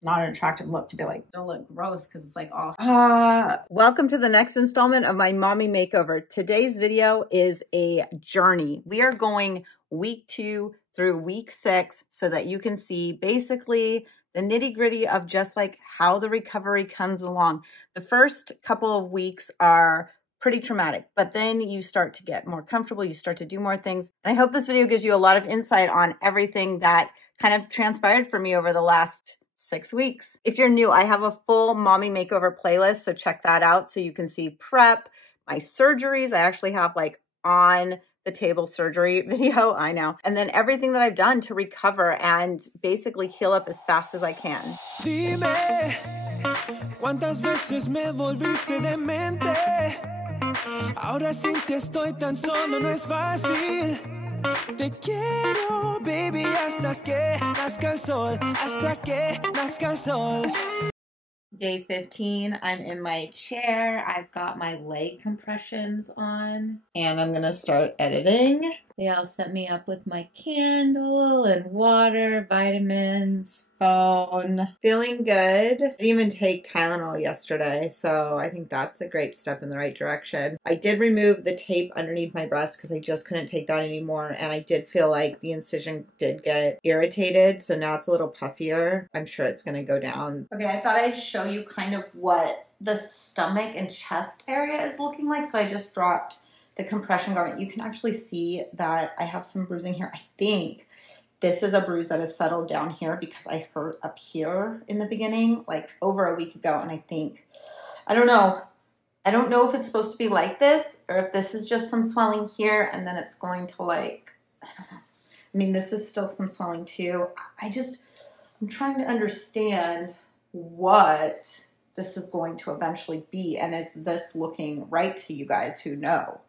not an attractive look to be like, don't look gross because it's like all. Welcome to the next installment of my mommy makeover. Today's video is a journey. We are going week 2 through week 6 so that you can see basically the nitty gritty of just like how the recovery comes along. The first couple of weeks are pretty traumatic, but then you start to get more comfortable. You start to do more things. And I hope this video gives you a lot of insight on everything that kind of transpired for me over the last 6 weeks. If you're new, I have a full mommy makeover playlist, so check that out so you can see prep, my surgeries. I actually have like on the table surgery video, I know, and then everything that I've done to recover and basically heal up as fast as I can. Dime, ¿cuántas veces me volviste demente? Ahora sin ti estoy tan solo, no es fácil. Te quiero, baby, hasta que nazca el sol, hasta que nazca el sol. Day 15, I'm in my chair. I've got my leg compressions on, and I'm gonna start editing. They all set me up with my candle and water, vitamins, phone. Feeling good. I didn't even take Tylenol yesterday, so I think that's a great step in the right direction. I did remove the tape underneath my breast because I just couldn't take that anymore, and I did feel like the incision did get irritated, so now it's a little puffier. I'm sure it's gonna go down. Okay, I thought I'd show you kind of what the stomach and chest area is looking like, so I just dropped the compression garment. You can actually see that I have some bruising here. I think this is a bruise that has settled down here because I hurt up here in the beginning, like over a week ago. And I think, I don't know if it's supposed to be like this or if this is just some swelling here and then it's going to like, I don't know. I mean, this is still some swelling too. I'm trying to understand what this is going to eventually be. And is this looking right to you guys who know?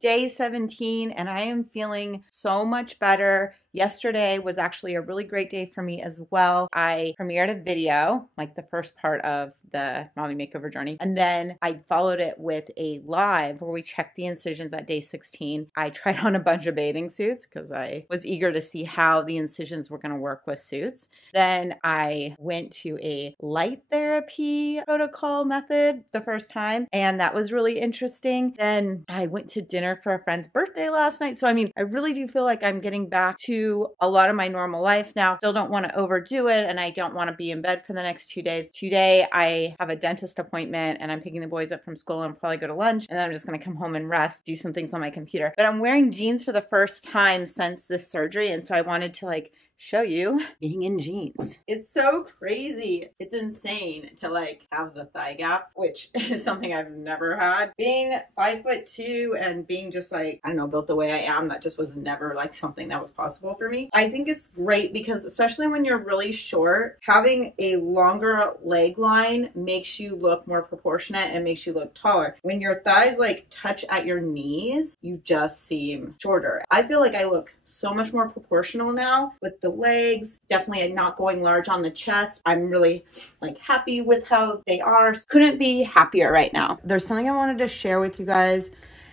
Day 17, and I am feeling so much better. Yesterday was actually a really great day for me as well. I premiered a video, like the first part of the mommy makeover journey, and then I followed it with a live where we checked the incisions at day 16. I tried on a bunch of bathing suits because I was eager to see how the incisions were going to work with suits. Then I went to a light therapy protocol method the first time, and that was really interesting. Then I went to dinner for a friend's birthday last night. So I mean, I really do feel like I'm getting back to a lot of my normal life now. Still don't want to overdo it, and I don't want to be in bed for the next 2 days. Today I have a dentist appointment and I'm picking the boys up from school and probably go to lunch, and then I'm just going to come home and rest, do some things on my computer. But I'm wearing jeans for the first time since this surgery, and so I wanted to like show you being in jeans. It's so crazy. It's insane to like have the thigh gap, which is something I've never had. Being 5'2" and being just like, I don't know, built the way I am, that just was never like something that was possible for me. I think it's great because especially when you're really short, having a longer leg line makes you look more proportionate and makes you look taller. When your thighs like touch at your knees, you just seem shorter. I feel like I look so much more proportional now with the legs, definitely not going large on the chest. I'm really like happy with how they are. Couldn't be happier right now. There's something I wanted to share with you guys.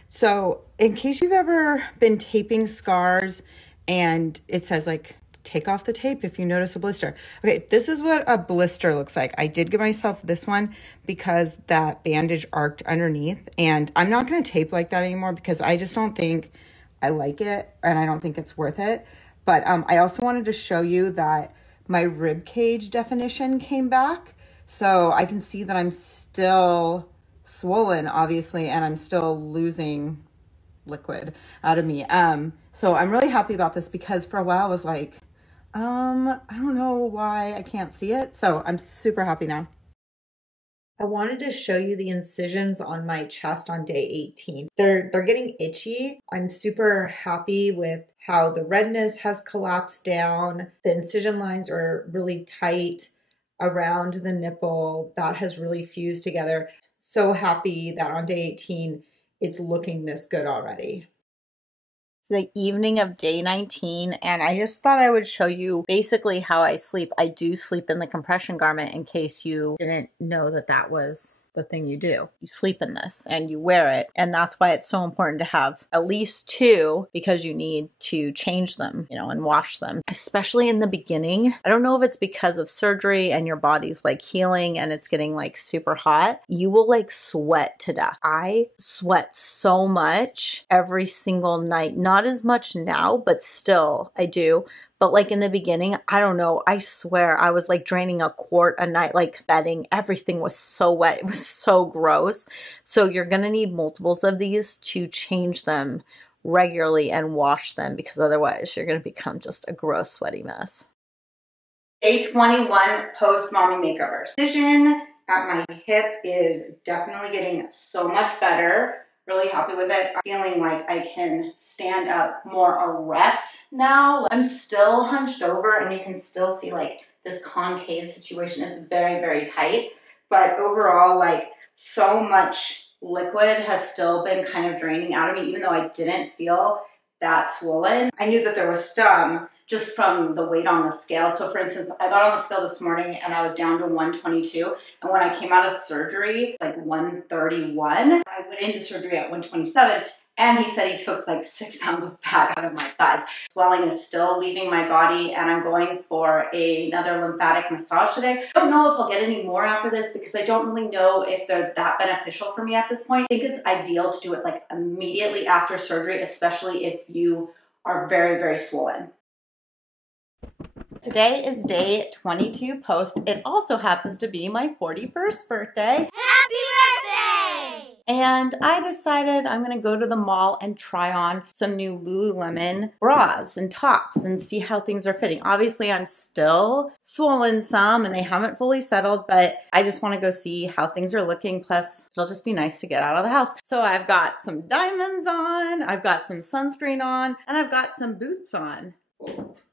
So in case you've ever been taping scars and it says like, take off the tape if you notice a blister. Okay, this is what a blister looks like. I did give myself this one because that bandage arced underneath, and I'm not going to tape like that anymore because I just don't think I like it and I don't think it's worth it. But I also wanted to show you that my rib cage definition came back. So I can see that I'm still swollen, obviously, and I'm still losing liquid out of me. So I'm really happy about this because for a while I was like, I don't know why I can't see it. So I'm super happy now. I wanted to show you the incisions on my chest on day 18. They're getting itchy. I'm super happy with how the redness has collapsed down. The incision lines are really tight around the nipple. That has really fused together. So happy that on day 18, it's looking this good already. The evening of day 19, and I just thought I would show you basically how I sleep. I do sleep in the compression garment in case you didn't know that that was the thing you do. You sleep in this and you wear it. And that's why it's so important to have at least 2, because you need to change them, you know, and wash them, especially in the beginning. I don't know if it's because of surgery and your body's like healing and it's getting like super hot. You will like sweat to death. I sweat so much every single night. Not as much now, but still I do. But like in the beginning, I don't know, I swear I was like draining a quart a night, like bedding. Everything was so wet. It was so gross. So you're going to need multiples of these to change them regularly and wash them, because otherwise you're going to become just a gross, sweaty mess. Day 21 post mommy makeover. Incision at my hip is definitely getting so much better. Really happy with it. I'm feeling like I can stand up more erect now. I'm still hunched over and you can still see like this concave situation. It's very, very tight, but overall, like so much liquid has still been kind of draining out of me, even though I didn't feel that swollen. I knew that there was some just from the weight on the scale. So for instance, I got on the scale this morning and I was down to 122. And when I came out of surgery, like 131, I went into surgery at 127. And he said he took like 6 pounds of fat out of my thighs. Swelling is still leaving my body and I'm going for another lymphatic massage today. I don't know if I'll get any more after this because I don't really know if they're that beneficial for me at this point. I think it's ideal to do it like immediately after surgery, especially if you are very, very swollen. Today is day 22 post. It also happens to be my 41st birthday. Happy birthday! And I decided I'm going to go to the mall and try on some new Lululemon bras and tops and see how things are fitting. Obviously, I'm still swollen some and they haven't fully settled, but I just want to go see how things are looking. Plus, it'll just be nice to get out of the house. So I've got some diamonds on, I've got some sunscreen on, and I've got some boots on.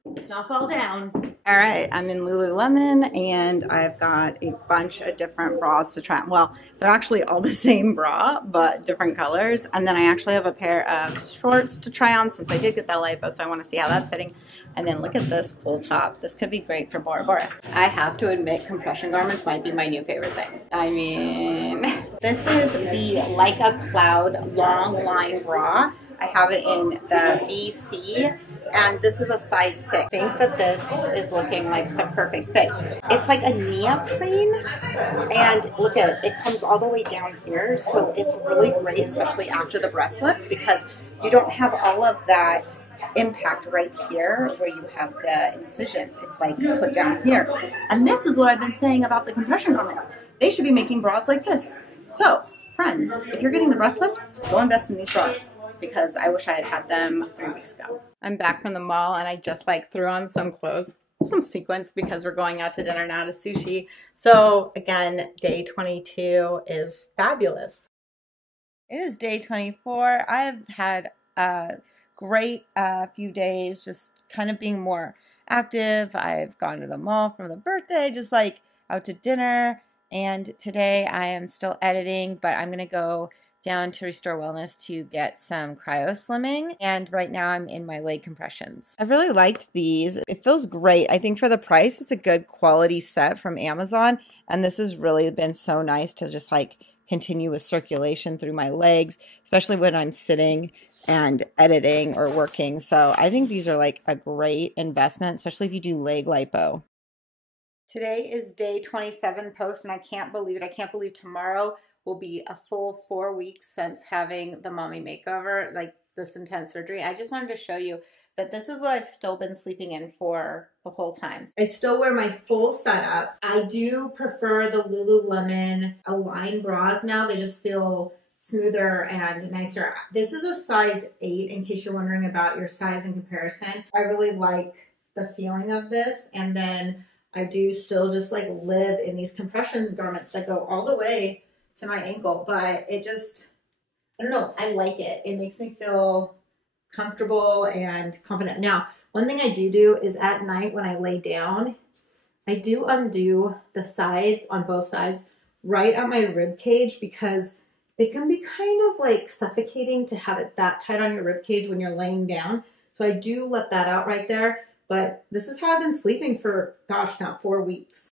Let's not fall down. All right, I'm in Lululemon and I've got a bunch of different bras to try on. Well, they're actually all the same bra, but different colors. And then I actually have a pair of shorts to try on since I did get that lipo, so I want to see how that's fitting. And then look at this full top. This could be great for Bora Bora. I have to admit, compression garments might be my new favorite thing. I mean, this is the Like a Cloud long line bra. I have it in the BC, and this is a size 6. I think that this is looking like the perfect fit. It's like a neoprene, and look at it. It comes all the way down here, so it's really great, especially after the breast lift, because you don't have all of that impact right here where you have the incisions. It's like put down here. And this is what I've been saying about the compression garments. They should be making bras like this. So, friends, if you're getting the breast lift, go invest in these bras, because I wish I had had them 3 weeks ago. I'm back from the mall and I just like threw on some clothes, some sequins, because we're going out to dinner now to sushi. So again, day 22 is fabulous. It is day 24. I've had a great few days, just kind of being more active. I've gone to the mall for the birthday, just like out to dinner. And today I am still editing, but I'm going to go down to Restore Wellness to get some cryo slimming, and right now I'm in my leg compressions. I've really liked these. It feels great. I think for the price, it's a good quality set from Amazon, and this has really been so nice to just like continue with circulation through my legs, especially when I'm sitting and editing or working. So I think these are like a great investment, especially if you do leg lipo. Today is day 27 post, and I can't believe it. I can't believe tomorrow will be a full 4 weeks since having the mommy makeover, like this intense surgery. I just wanted to show you that this is what I've still been sleeping in for the whole time. I still wear my full setup. I do prefer the Lululemon Align bras now. They just feel smoother and nicer. This is a size 8 in case you're wondering about your size in comparison. I really like the feeling of this. And then I do still just like live in these compression garments that go all the way to my ankle, but it just, I don't know, I like it. It makes me feel comfortable and confident. Now, one thing I do is at night when I lay down, I do undo the sides on both sides right at my rib cage, because it can be kind of like suffocating to have it that tight on your rib cage when you're laying down. So I do let that out right there, but this is how I've been sleeping for, gosh, now 4 weeks.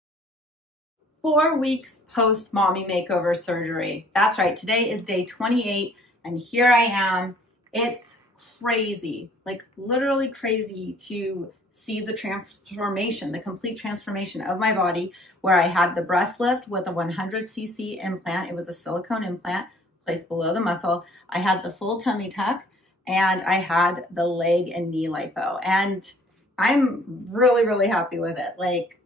4 weeks post mommy makeover surgery. That's right, today is day 28 and here I am. It's crazy, like literally crazy to see the transformation, the complete transformation of my body, where I had the breast lift with a 100cc implant. It was a silicone implant placed below the muscle. I had the full tummy tuck and I had the leg and knee lipo. And I'm really, really happy with it. Like,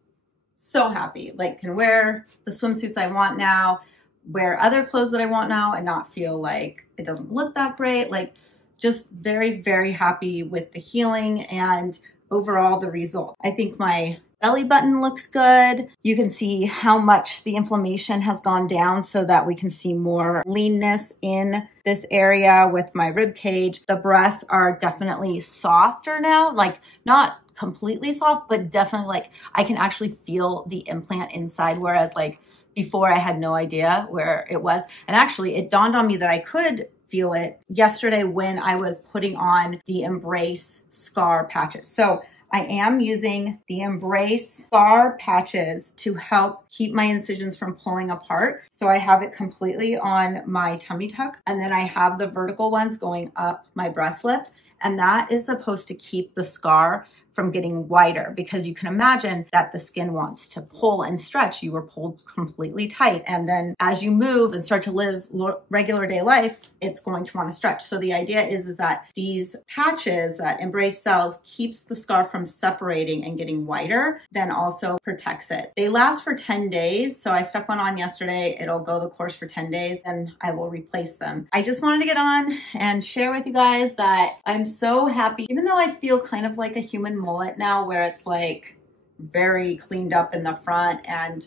so happy. Like, can wear the swimsuits I want now, wear other clothes that I want now, and not feel like it doesn't look that great. Like, just very, very happy with the healing and overall the result. I think my belly button looks good. You can see how much the inflammation has gone down so that we can see more leanness in this area with my rib cage. The breasts are definitely softer now, like not completely soft, but definitely like I can actually feel the implant inside, whereas like before I had no idea where it was. And actually it dawned on me that I could feel it yesterday when I was putting on the Embrace scar patches. So I am using the Embrace scar patches to help keep my incisions from pulling apart. So I have it completely on my tummy tuck, and then I have the vertical ones going up my breast lift, and that is supposed to keep the scar from getting wider, because you can imagine that the skin wants to pull and stretch. You were pulled completely tight. And then as you move and start to live regular day life, it's going to want to stretch. So the idea is that these patches that Embrace sells keeps the scar from separating and getting wider, then also protects it. They last for 10 days. So I stuck one on yesterday. It'll go the course for 10 days and I will replace them. I just wanted to get on and share with you guys that I'm so happy, even though I feel kind of like a human mullet now, where it's like very cleaned up in the front and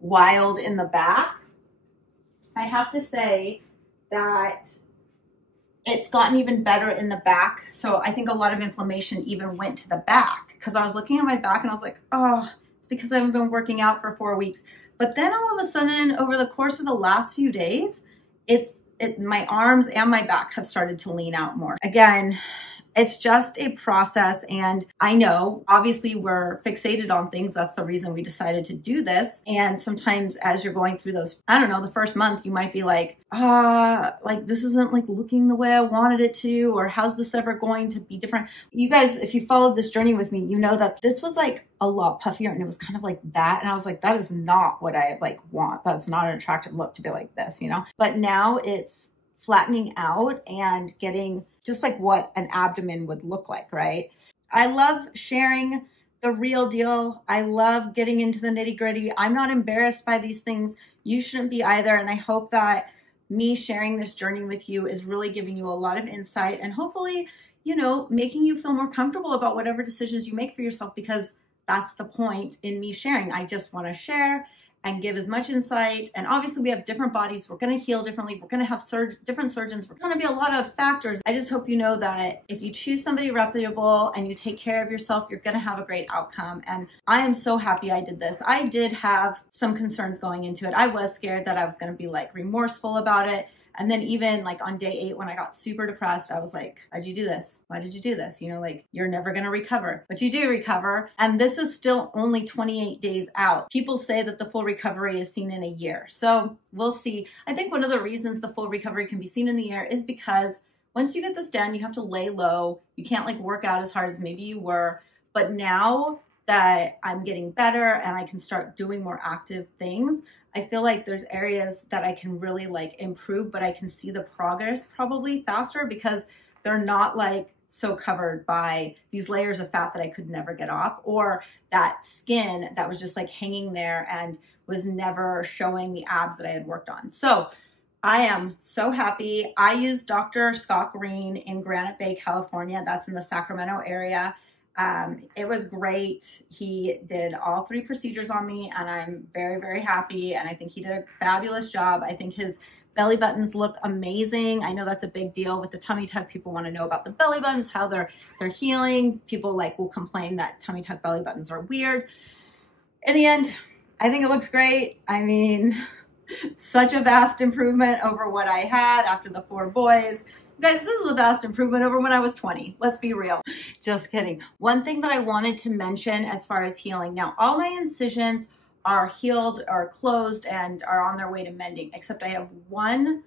wild in the back. I have to say that it's gotten even better in the back. So I think a lot of inflammation even went to the back, because I was looking at my back and I was like, oh, it's because I haven't been working out for 4 weeks. But then all of a sudden, over the course of the last few days, my arms and my back have started to lean out more. Again, it's just a process, and I know obviously we're fixated on things. That's the reason we decided to do this. And sometimes as you're going through those, I don't know, the first month, you might be like, like this isn't like looking the way I wanted it to, or how's this ever going to be different? You guys, if you followed this journey with me, you know that this was like a lot puffier and it was kind of like that. And I was like, that is not what I like want. That's not an attractive look to be like this, you know? But now it's flattening out and getting just like what an abdomen would look like, right? I love sharing the real deal. I love getting into the nitty gritty. I'm not embarrassed by these things. You shouldn't be either. And I hope that me sharing this journey with you is really giving you a lot of insight and hopefully, you know, making you feel more comfortable about whatever decisions you make for yourself, because that's the point in me sharing. I just want to share and give as much insight. And obviously we have different bodies. We're going to heal differently. We're going to have different surgeons. We're going to be a lot of factors. I just hope you know that if you choose somebody reputable and you take care of yourself, you're going to have a great outcome. And I am so happy I did this. I did have some concerns going into it. I was scared that I was going to be like remorseful about it. And then even like on day 8, when I got super depressed, I was like, why'd you do this? Why did you do this? You know, like you're never going to recover, but you do recover. And this is still only 28 days out. People say that the full recovery is seen in a year. So we'll see. I think one of the reasons the full recovery can be seen in the year is because once you get this done, you have to lay low. You can't like work out as hard as maybe you were. But now that I'm getting better and I can start doing more active things, I feel like there's areas that I can really like improve, but I can see the progress probably faster because they're not like so covered by these layers of fat that I could never get off, or that skin that was just like hanging there and was never showing the abs that I had worked on. So I am so happy. I used Dr. Scott Green in Granite Bay, California. That's in the Sacramento area. It was great. He did all 3 procedures on me and I'm very, very happy. And I think he did a fabulous job. I think his belly buttons look amazing. I know that's a big deal with the tummy tuck. People want to know about the belly buttons, how they're healing. People like will complain that tummy tuck belly buttons are weird. In the end, I think it looks great. I mean, such a vast improvement over what I had after the 4 boys. Guys, this is a vast improvement over when I was 20. Let's be real. Just kidding. One thing that I wanted to mention as far as healing. Now, all my incisions are healed or closed and are on their way to mending, except I have one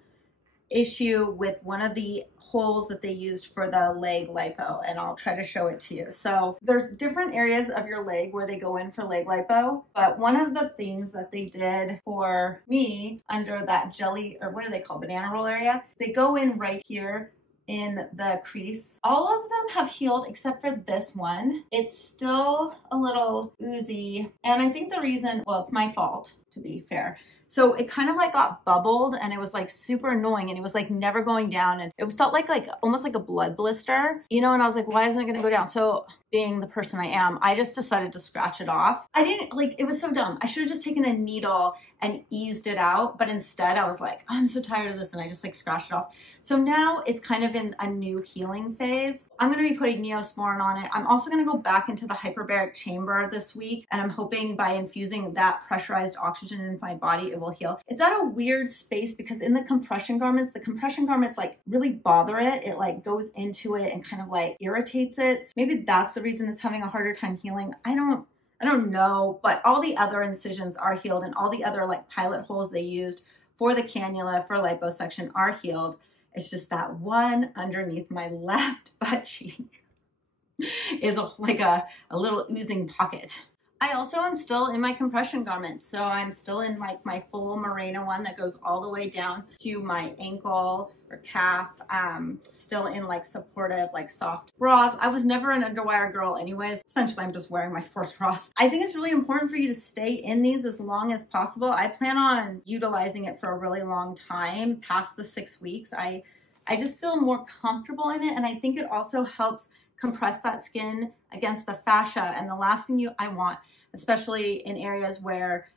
issue with one of the holes that they used for the leg lipo, and I'll try to show it to you. So there's different areas of your leg where they go in for leg lipo, but one of the things that they did for me under that jelly, or what do they call, banana roll area, they go in right here in the crease. All of them have healed except for this one. It's still a little oozy, and I think the reason, well, it's my fault, to be fair. So it kind of like got bubbled, and it was like super annoying, and it was like never going down, and it felt like almost like a blood blister, you know, and I was like, why isn't it gonna go down? So being the person I am, I just decided to scratch it off. I didn't, like, it was so dumb. I should have just taken a needle and eased it out, but instead I was like, oh, I'm so tired of this, and I just like scratched it off. So now it's kind of in a new healing phase. I'm gonna be putting Neosporin on it. I'm also gonna go back into the hyperbaric chamber this week, and I'm hoping by infusing that pressurized oxygen into my body, it will heal. It's at a weird space because in the compression garments like really bother it. It like goes into it and kind of like irritates it. So maybe that's the reason it's having a harder time healing. I don't know, but all the other incisions are healed, and all the other like pilot holes they used for the cannula for liposuction are healed. It's just that one underneath my left butt cheek is like a little oozing pocket. I also am still in my compression garments. So I'm still in like my full merino one that goes all the way down to my ankle or calf. Still in like supportive, like soft bras. I was never an underwire girl anyways. Essentially, I'm just wearing my sports bras. I think it's really important for you to stay in these as long as possible. I plan on utilizing it for a really long time, past the 6 weeks. I just feel more comfortable in it, and I think it also helps compress that skin against the fascia. And the last thing I want, especially in areas where,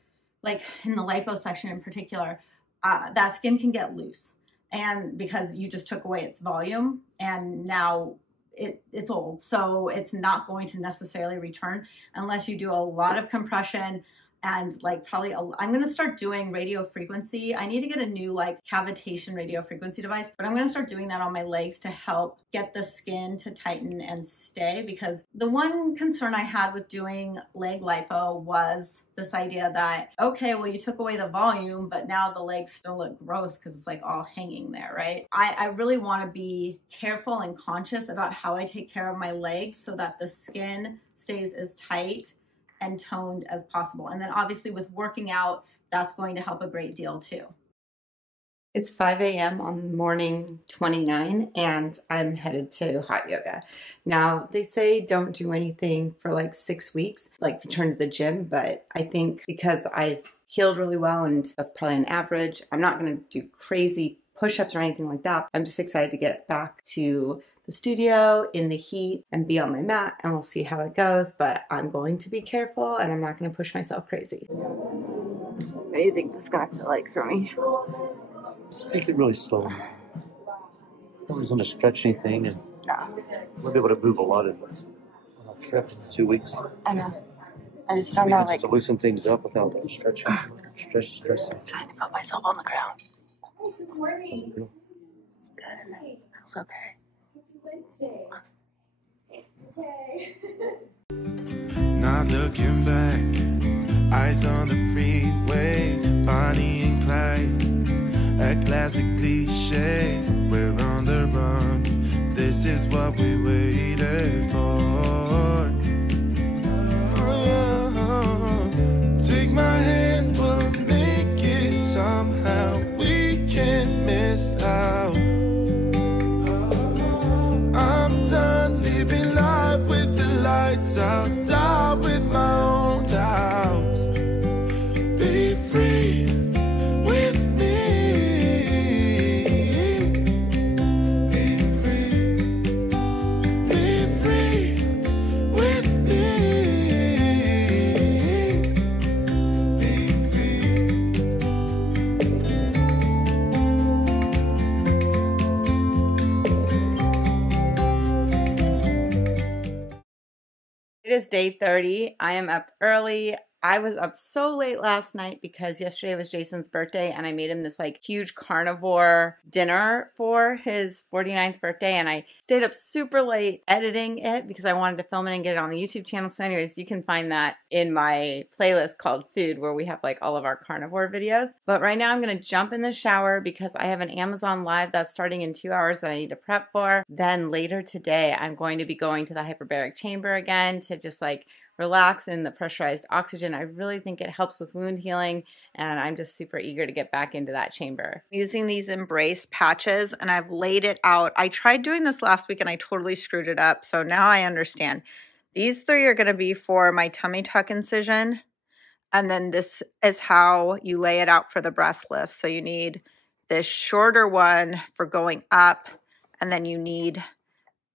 like in the liposuction in particular, that skin can get loose, and because you just took away its volume, and now it's old, so it's not going to necessarily return unless you do a lot of compression. And like probably I'm going to start doing radio frequency. I need to get a new like cavitation radio frequency device, but I'm going to start doing that on my legs to help get the skin to tighten and stay. Because the one concern I had with doing leg lipo was this idea that, okay, well, you took away the volume, but now the legs still look gross because it's like all hanging there, right? I really want to be careful and conscious about how I take care of my legs so that the skin stays as tight and toned as possible. And then obviously with working out, that's going to help a great deal too. It's 5 a.m. on morning 29, and I'm headed to hot yoga. Now, they say don't do anything for like 6 weeks, like return to the gym, but I think because I've healed really well, and that's probably an average, I'm not gonna do crazy push-ups or anything like that. I'm just excited to get back to the studio in the heat and be on my mat, and we'll see how it goes, but I'm going to be careful and I'm not going to push myself crazy. What do you think this is going to feel like for me? Take it really slow. It wasn't a stretch anything, and we'll be able to move a lot in a trip in 2 weeks. I know. I just don't know, like, to loosen things up without stretching. Stressing. Trying to put myself on the ground. Good morning. Good. Feels okay. Wednesday. Okay. Not looking back, eyes on the freeway, Bonnie and Clyde, a classic cliche. We're on the run, this is what we waited for. Oh, take my hand, we'll make it somehow. We can't miss out. Out, die with my own doubts. Be free with me. Be free. Be free with me. Be free. It is day 30. I am up early. I was up so late last night because yesterday was Jason's birthday and I made him this like huge carnivore dinner for his 49th birthday, and I stayed up super late editing it because I wanted to film it and get it on the YouTube channel. So anyways, you can find that in my playlist called Food, where we have like all of our carnivore videos. But right now I'm going to jump in the shower because I have an Amazon Live that's starting in 2 hours that I need to prep for. Then later today, I'm going to be going to the hyperbaric chamber again to just like relax in the pressurized oxygen. I really think it helps with wound healing, and I'm just super eager to get back into that chamber. I'm using these Embrace patches, and I've laid it out. I tried doing this last week and I totally screwed it up, so now I understand. These 3 are going to be for my tummy tuck incision, and then this is how you lay it out for the breast lift. So you need this shorter one for going up, and then you need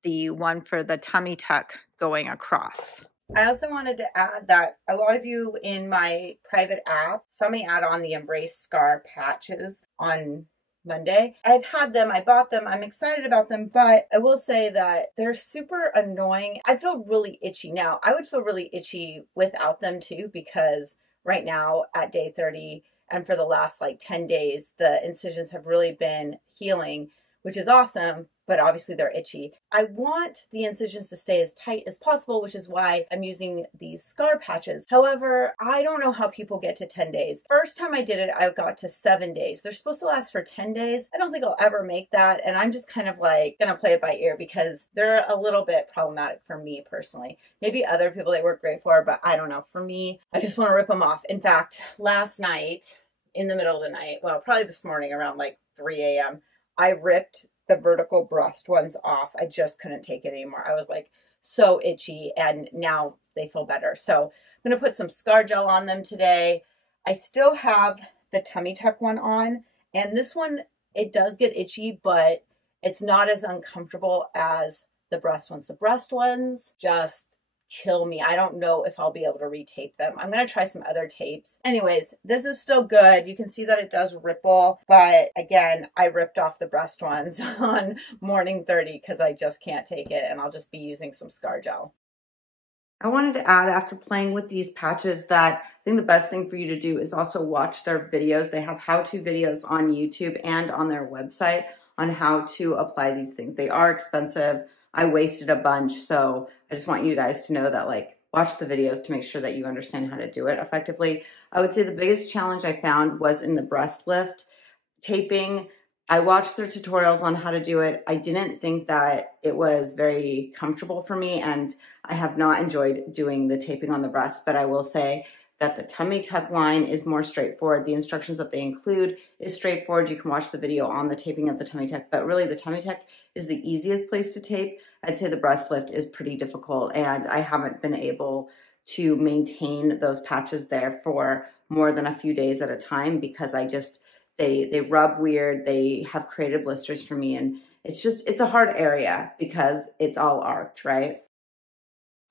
the one for the tummy tuck going across. I also wanted to add that a lot of you in my private app saw me add on the Embrace Scar patches on Monday. I've had them, I bought them, I'm excited about them, but I will say that they're super annoying. I feel really itchy now. I would feel really itchy without them too, because right now at day 30 and for the last like 10 days, the incisions have really been healing, which is awesome, but obviously they're itchy. I want the incisions to stay as tight as possible, which is why I'm using these scar patches. However, I don't know how people get to 10 days. First time I did it, I got to 7 days. They're supposed to last for 10 days. I don't think I'll ever make that, and I'm just kind of like gonna play it by ear because they're a little bit problematic for me personally. Maybe other people they work great for, but I don't know. For me, I just wanna rip them off. In fact, last night, in the middle of the night, well, probably this morning around like 3 a.m., I ripped the vertical breast ones off. I just couldn't take it anymore. I was like so itchy, and now they feel better. So I'm going to put some scar gel on them today. I still have the tummy tuck one on, and this one, it does get itchy, but it's not as uncomfortable as the breast ones. The breast ones just kill me. I don't know if I'll be able to retape them. I'm going to try some other tapes. Anyways, this is still good. You can see that it does ripple, but again, I ripped off the breast ones on morning 30 because I just can't take it, and I'll just be using some scar gel. I wanted to add, after playing with these patches, that I think the best thing for you to do is also watch their videos. They have how-to videos on YouTube and on their website on how to apply these things. They are expensive. I wasted a bunch, so I just want you guys to know that, like, watch the videos to make sure that you understand how to do it effectively. I would say the biggest challenge I found was in the breast lift taping. I watched their tutorials on how to do it. I didn't think that it was very comfortable for me, and I have not enjoyed doing the taping on the breast, but I will say that the tummy tuck line is more straightforward. The instructions that they include is straightforward. You can watch the video on the taping of the tummy tuck, but really the tummy tuck is the easiest place to tape. I'd say the breast lift is pretty difficult, and I haven't been able to maintain those patches there for more than a few days at a time because they rub weird. They have created blisters for me, and it's a hard area because it's all arched, right?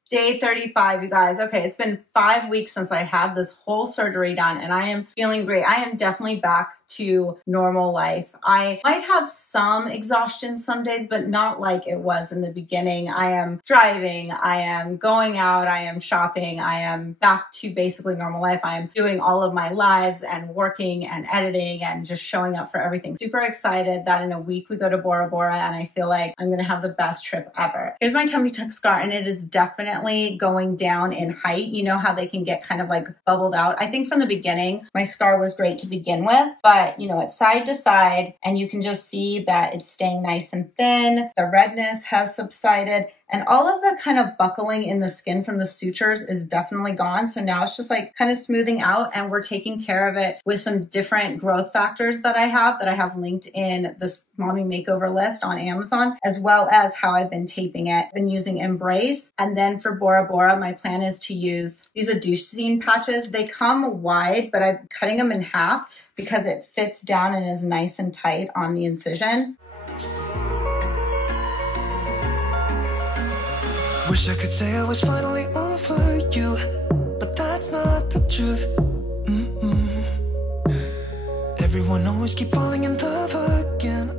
Day 35, you guys. Okay, it's been 5 weeks since I had this whole surgery done, and I am feeling great. I am definitely back to normal life. I might have some exhaustion some days, but not like it was in the beginning. I am driving, I am going out, I am shopping, I am back to basically normal life. I am doing all of my lives and working and editing and just showing up for everything. Super excited that in a week we go to Bora Bora, and I feel like I'm gonna have the best trip ever. Here's my tummy tuck scar, and it is definitely going down in height. You know how they can get kind of like bubbled out. I think from the beginning, my scar was great to begin with, but you know, it's side to side, and you can just see that it's staying nice and thin. The redness has subsided, and all of the kind of buckling in the skin from the sutures is definitely gone. So now it's just like kind of smoothing out, and we're taking care of it with some different growth factors that I have linked in this Mommy Makeover list on Amazon, as well as how I've been taping it. I've been using Embrace, and then for Bora Bora, my plan is to use these Adducine patches. They come wide, but I'm cutting them in half because it fits down and is nice and tight on the incision. Wish I could say I was finally over you, but that's not the truth. Everyone always keep falling in love again.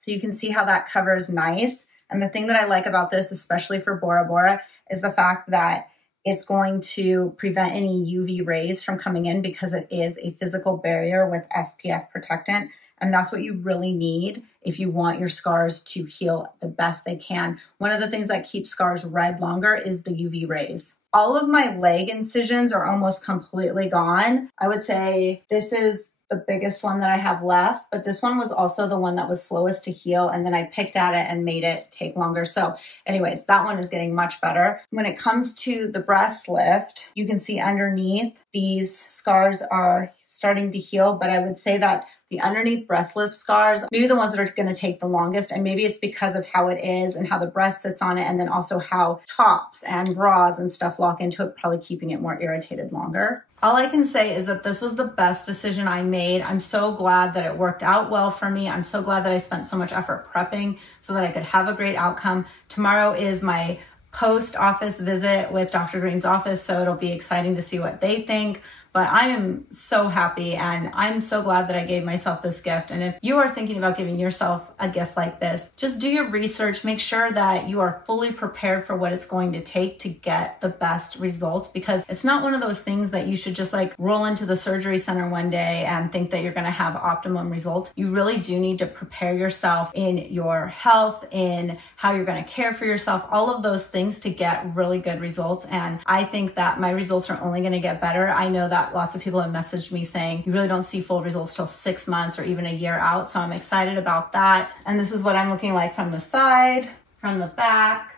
So you can see how that covers nice. And the thing that I like about this, especially for Bora Bora, is the fact that It's going to prevent any UV rays from coming in because it is a physical barrier with SPF protectant. And that's what you really need if you want your scars to heal the best they can. One of the things that keeps scars red longer is the UV rays. All of my leg incisions are almost completely gone. I would say this is the biggest one that I have left, but this one was also the one that was slowest to heal. And then I picked at it and made it take longer. So anyways, that one is getting much better. When it comes to the breast lift, you can see underneath these scars are starting to heal, but I would say that the underneath breast lift scars, maybe the ones that are going to take the longest, and maybe it's because of how it is and how the breast sits on it, and then also how tops and bras and stuff lock into it, probably keeping it more irritated longer. All I can say is that this was the best decision I made. I'm so glad that it worked out well for me. I'm so glad that I spent so much effort prepping so that I could have a great outcome. Tomorrow is my post-office visit with Dr. Green's office, so it'll be exciting to see what they think. But I am so happy, and I'm so glad that I gave myself this gift. And if you are thinking about giving yourself a gift like this, just do your research. Make sure that you are fully prepared for what it's going to take to get the best results, because it's not one of those things that you should just like roll into the surgery center one day and think that you're going to have optimum results. You really do need to prepare yourself in your health, in how you're going to care for yourself, all of those things to get really good results. And I think that my results are only going to get better. I know that lots of people have messaged me saying you really don't see full results till 6 months or even a year out. So I'm excited about that. And this is what I'm looking like from the side, from the back,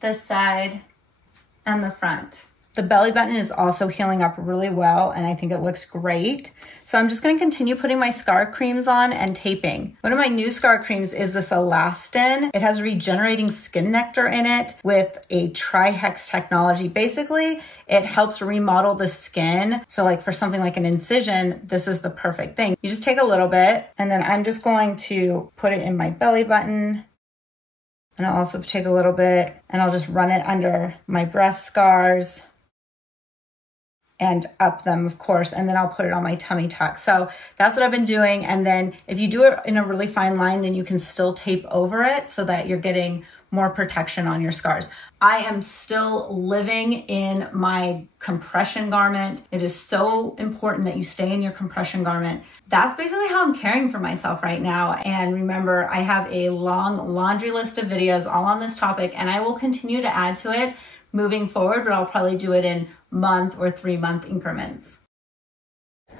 this side, and the front. The belly button is also healing up really well, and I think it looks great. So I'm just going to continue putting my scar creams on and taping. One of my new scar creams is this Elastin. It has regenerating skin nectar in it with a trihex technology. Basically, it helps remodel the skin. So like for something like an incision, this is the perfect thing. You just take a little bit, and then I'm just going to put it in my belly button. And I'll also take a little bit, and I'll just run it under my breast scars and up them, of course, and then I'll put it on my tummy tuck. So that's what I've been doing. And then if you do it in a really fine line, then you can still tape over it so that you're getting more protection on your scars. I am still living in my compression garment. It is so important that you stay in your compression garment. That's basically how I'm caring for myself right now. And remember, I have a long laundry list of videos all on this topic, and I will continue to add to it moving forward, but I'll probably do it in month or 3-month increments.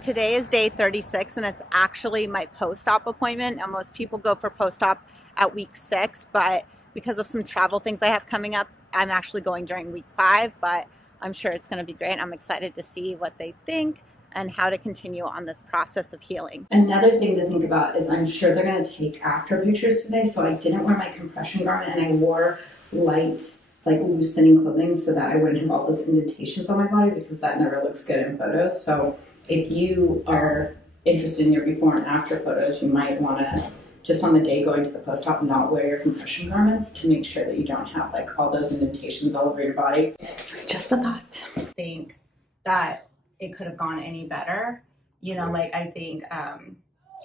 Today is day 36, and it's actually my post-op appointment. Now, most people go for post-op at week 6, but because of some travel things I have coming up, I'm actually going during week 5, but I'm sure it's going to be great. I'm excited to see what they think and how to continue on this process of healing. Another thing to think about is I'm sure they're going to take after pictures today, so I didn't wear my compression garment, and I wore light, like loose fitting clothing so that I wouldn't have all those indentations on my body, because that never looks good in photos. So if you are interested in your before and after photos, you might want to, just on the day going to the post-op, not wear your compression garments to make sure that you don't have like all those indentations all over your body. Just a thought. I think that it could have gone any better. You know, like I think, I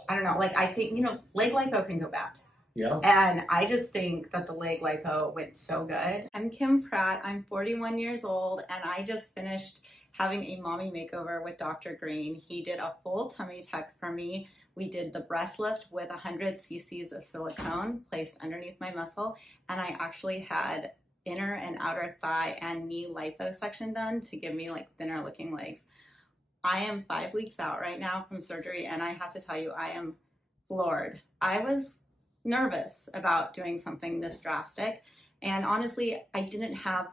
don't know, like I think, you know, leg lipo can go bad. Yeah. And I just think that the leg lipo went so good. I'm Kim Pratt. I'm 41 years old, and I just finished having a mommy makeover with Dr. Green. He did a full tummy tuck for me. We did the breast lift with 100 cc's of silicone placed underneath my muscle, and I actually had inner and outer thigh and knee liposuction done to give me like thinner looking legs. I am 5 weeks out right now from surgery, and I have to tell you, I am floored. I was nervous about doing something this drastic, and honestly, I didn't have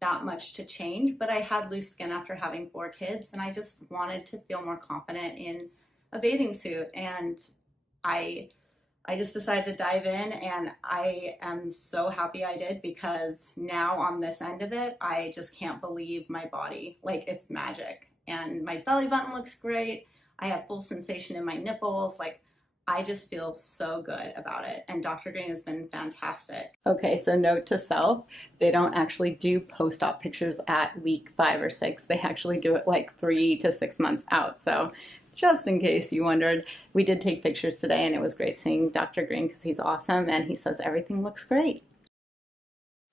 that much to change, but I had loose skin after having 4 kids, and I just wanted to feel more confident in a bathing suit, and I just decided to dive in, and I am so happy I did, because now on this end of it, I just can't believe my body. Like, it's magic, and my belly button looks great. I have full sensation in my nipples. Like, I just feel so good about it, and Dr. Green has been fantastic. Okay, so note to self, they don't actually do post-op pictures at week 5 or 6. They actually do it like 3 to 6 months out. So just in case you wondered, we did take pictures today, and it was great seeing Dr. Green because he's awesome, and he says everything looks great.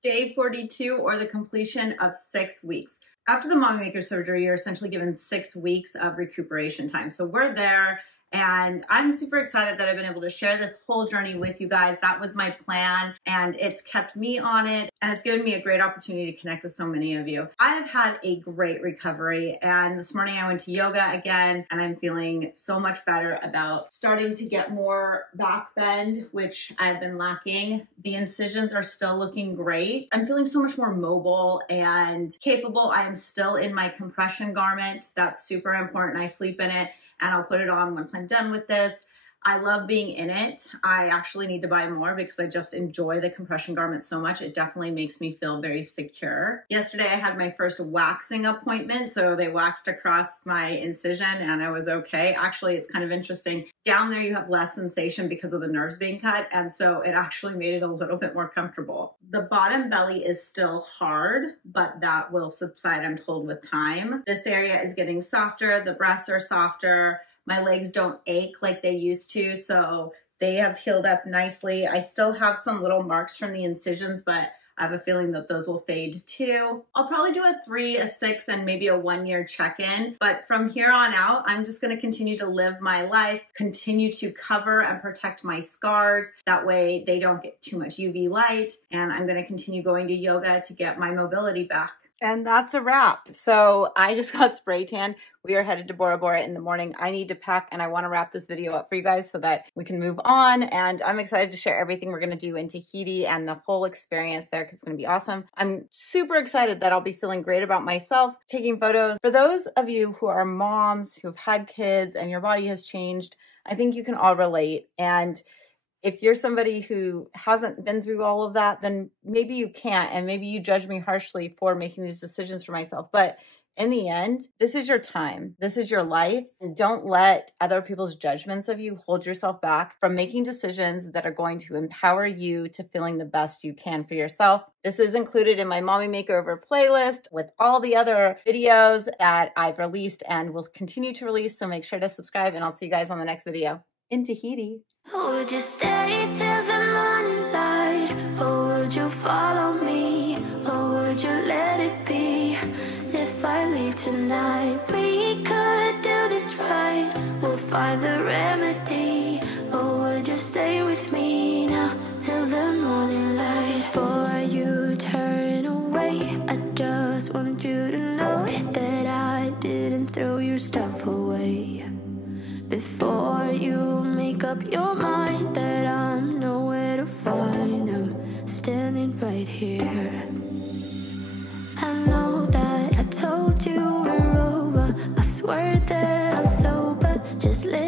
Day 42, or the completion of 6 weeks. After the mommy maker surgery, you're essentially given 6 weeks of recuperation time. So we're there. And I'm super excited that I've been able to share this whole journey with you guys. That was my plan, and it's kept me on it, and it's given me a great opportunity to connect with so many of you. I've had a great recovery, and this morning I went to yoga again, and I'm feeling so much better about starting to get more back bend, which I've been lacking. The incisions are still looking great. I'm feeling so much more mobile and capable. I am still in my compression garment. That's super important. I sleep in it, and I'll put it on once I'm done with this. I love being in it. I actually need to buy more because I just enjoy the compression garment so much. It definitely makes me feel very secure. Yesterday I had my first waxing appointment. So they waxed across my incision and I was okay. Actually, it's kind of interesting. Down there you have less sensation because of the nerves being cut. And so it actually made it a little bit more comfortable. The bottom belly is still hard, but that will subside, I'm told, with time. This area is getting softer. The breasts are softer. My legs don't ache like they used to, so they have healed up nicely. I still have some little marks from the incisions, but I have a feeling that those will fade too. I'll probably do a 3, a 6, and maybe a 1-year check-in. But from here on out, I'm just gonna continue to live my life, continue to cover and protect my scars. That way they don't get too much UV light. And I'm gonna continue going to yoga to get my mobility back. And that's a wrap. So I just got spray tan. We are headed to Bora Bora in the morning. I need to pack and I want to wrap this video up for you guys so that we can move on. And I'm excited to share everything we're going to do in Tahiti and the whole experience there because it's going to be awesome. I'm super excited that I'll be feeling great about myself, taking photos. For those of you who are moms who've had kids and your body has changed, I think you can all relate. And if you're somebody who hasn't been through all of that, then maybe you can't, and maybe you judge me harshly for making these decisions for myself. But in the end, this is your time. This is your life. And don't let other people's judgments of you hold yourself back from making decisions that are going to empower you to feeling the best you can for yourself. This is included in my Mommy Makeover playlist with all the other videos that I've released and will continue to release. So make sure to subscribe, and I'll see you guys on the next video in Tahiti. Would you stay till the morning light? Or would you follow me? Or would you let it be? If I leave tonight, we could do this right. We'll find the remedy. Or would you stay with me now till the morning light? Before you turn away, I just want you to know that I didn't throw your stuff away. Before you make up your mind that I'm nowhere to find, I'm standing right here. I know that I told you we're over. I swear that I'm sober. Just let